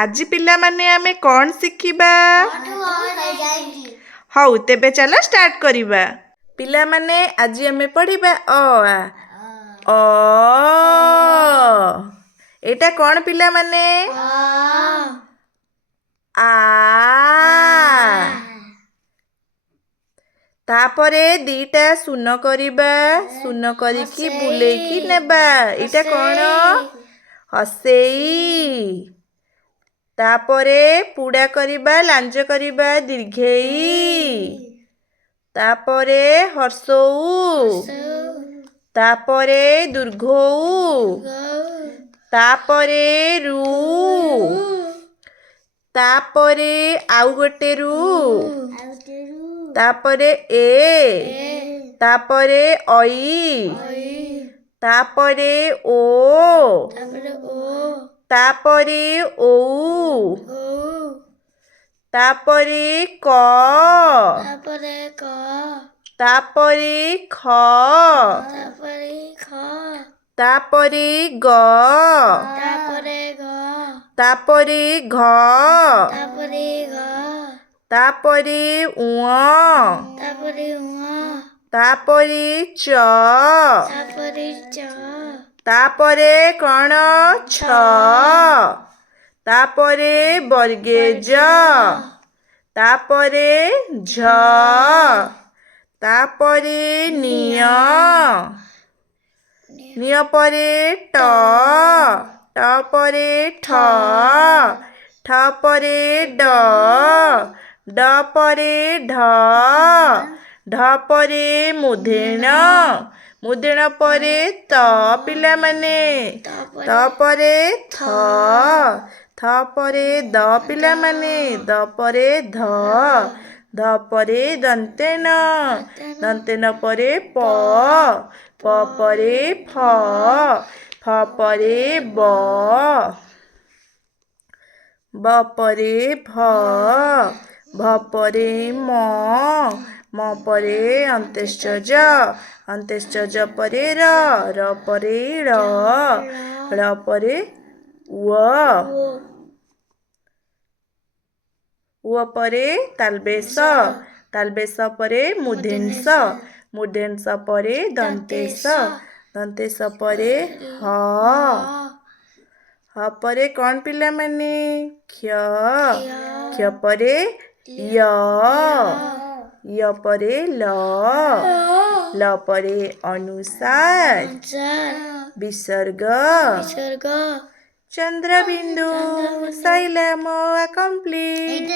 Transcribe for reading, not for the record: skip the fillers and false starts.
आज पिला माने आमे कौन शिखिबा हौ तेबे चला स्टार्ट करिबा पिला माने आज आमे पढ़िबा अ एटा कौन पिला माने आ तापरे दीटा सुन करिबा सुन करिकी बुलेकी नेबा एटा कौन हसेई तापरे पुड़ा करिबा लांज करिबा दीर्घेई तापरे हर्षऊ तापरे दुर्घऊ तापरे रू तापरे आउ गोटे रू तापरे ए तापरे ऐ तापरे ओ तापरे औ तापरे क तापरे ख तापरे ग तापरे घ तापरे उँ तापरे च तापरे कण छ तापरे वर्गे ज तापरे झ तापरे निय निय परे ट ट परे ठ ठ परे ड ड परे ढ ढ परे मुधेण मुधेण परे त पिला माने त परे थ थ परे द पिला माने द परे ध ध परे दन्तेन दन्तेन परे प प परे फ फ परे ब ब परे भ भ परे म परे अन्त्येश्च ज अन्त्येश्च ज परे र परे ळ परे उ परे तालबेश तालबेश परे मूर्धन्यस मूर्धन्यस परे दन्तेश दन्तेश परे ह ह परे कौन पिला माने क्ष क्ष परे य य परे ल ल परे अनुसार विसर्ग चंद्रबिंदु साइलम कंप्लीट।